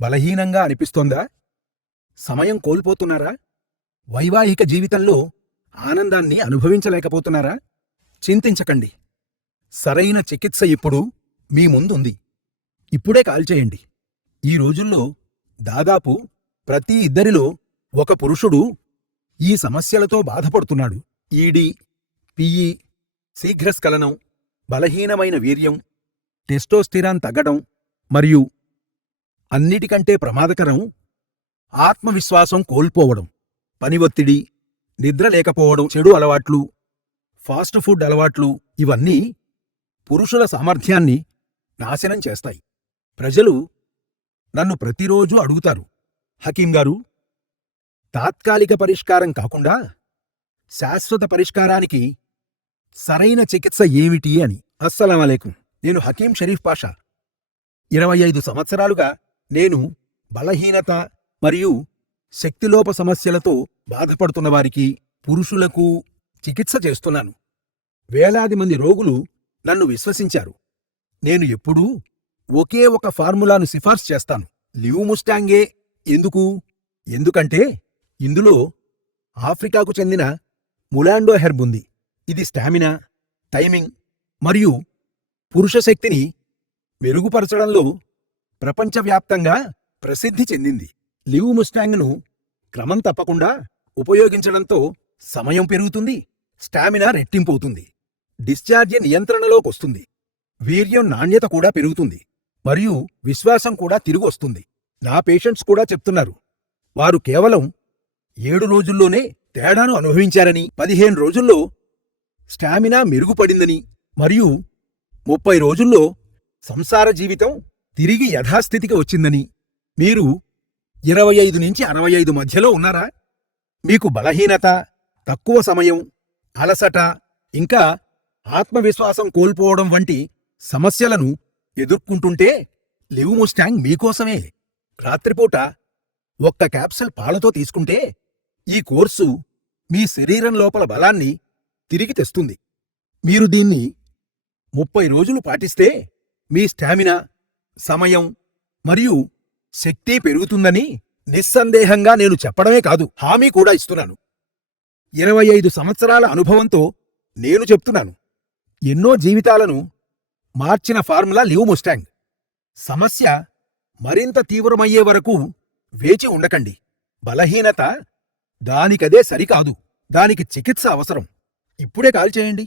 బలహీనంగా అనిపిస్తోందా? సమయం కోల్పోతున్నారా? వైవాహిక జీవితంలో ఆనందాన్ని అనుభవించలేకపోతున్నారా? చింతించకండి. సరైన చికిత్స ఇప్పుడు మీ ముందుంది. ఇప్పుడే కాల్ చేయండి. ఈ రోజుల్లో దాదాపు ప్రతి ఇద్దరిలో ఒక పురుషుడు ఈ సమస్యలతో బాధపడుతున్నాడు. ఈడీ, పిఈ, శీఘ్రస్ఖలనం, బలహీనమైన వీర్యం, టెస్టోస్టిరాన్ తగ్గడం మరియు అన్నిటికంటే ప్రమాదకరం ఆత్మవిశ్వాసం కోల్పోవడం. పని ఒత్తిడి, నిద్ర లేకపోవడం, చెడు అలవాట్లు, ఫాస్ట్ ఫుడ్ అలవాట్లు ఇవన్నీ పురుషుల సామర్థ్యాన్ని నాశనం చేస్తాయి. ప్రజలు నన్ను ప్రతిరోజూ అడుగుతారు, హకీం గారు, తాత్కాలిక పరిష్కారం కాకుండా శాశ్వత పరిష్కారానికి సరైన చికిత్స ఏమిటి అని. అస్సలాం అలైకుం. నేను హకీం షరీఫ్ పాషా. 25 సంవత్సరాలుగా నేను బలహీనత మరియు శక్తిలోప సమస్యలతో బాధపడుతున్నవారికి, పురుషులకు చికిత్స చేస్తున్నాను. వేలాది మంది రోగులు నన్ను విశ్వసించారు. నేను ఎప్పుడూ ఒకే ఒక ఫార్ములాను సిఫార్సు చేస్తాను. లివుముస్టాంగే. ఎందుకు? ఎందుకంటే ఇందులో ఆఫ్రికాకు చెందిన ములాండో హెర్బ్ ఉంది. ఇది స్టామినా, టైమింగ్ మరియు పురుష శక్తిని మెరుగుపరచడంలో ప్రపంచవ్యాప్తంగా ప్రసిద్ధి చెందింది. లివుముస్టాంగ్ను క్రమం తప్పకుండా ఉపయోగించడంతో సమయం పెరుగుతుంది, స్టామినా రెట్టింపవుతుంది, డిశ్చార్జి నియంత్రణలోకొస్తుంది, వీర్యం నాణ్యత కూడా పెరుగుతుంది మరియు విశ్వాసం కూడా తిరిగొస్తుంది. నా పేషెంట్స్ కూడా చెప్తున్నారు, వారు కేవలం 7 రోజుల్లోనే తేడాను అనుభవించారని, 15 రోజుల్లో స్టామినా మెరుగుపడిందని మరియు 30 రోజుల్లో సంసార జీవితం తిరిగి యథాస్థితికి వచ్చిందని. మీరు 25 నుంచి 65 మధ్యలో ఉన్నారా? మీకు బలహీనత, తక్కువ సమయం, అలసట ఇంకా ఆత్మవిశ్వాసం కోల్పోవడం వంటి సమస్యలను ఎదుర్కొంటుంటే లివుముస్టాంగ్ మీకోసమే. రాత్రిపూట ఒక్క క్యాప్సూల్ పాలతో తీసుకుంటే ఈ కోర్సు మీ శరీరం లోపల బలాన్ని తిరిగి తెస్తుంది. మీరు దీన్ని 30 రోజులు పాటిస్తే మీ స్టామినా, సమయం మరియు శక్తి పెరుగుతుందని నిస్సందేహంగా నేను చెప్పడమే కాదు, హామీ కూడా ఇస్తున్నాను. 25 సంవత్సరాల అనుభవంతో నేను చెప్తున్నాను. ఎన్నో జీవితాలను మార్చిన ఫార్ములా లివుముస్టాంగ్. సమస్య మరింత తీవ్రమయ్యే వరకు వేచి ఉండకండి. బలహీనత దానికదే సరికాదు, దానికి చికిత్స అవసరం. ఇప్పుడే కాల్ చేయండి.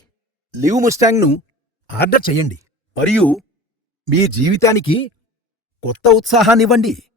లివుముస్టాంగ్ను ఆర్డర్ చెయ్యండి మరియు మీ జీవితానికి కొత్త ఉత్సాహాన్నివ్వండి.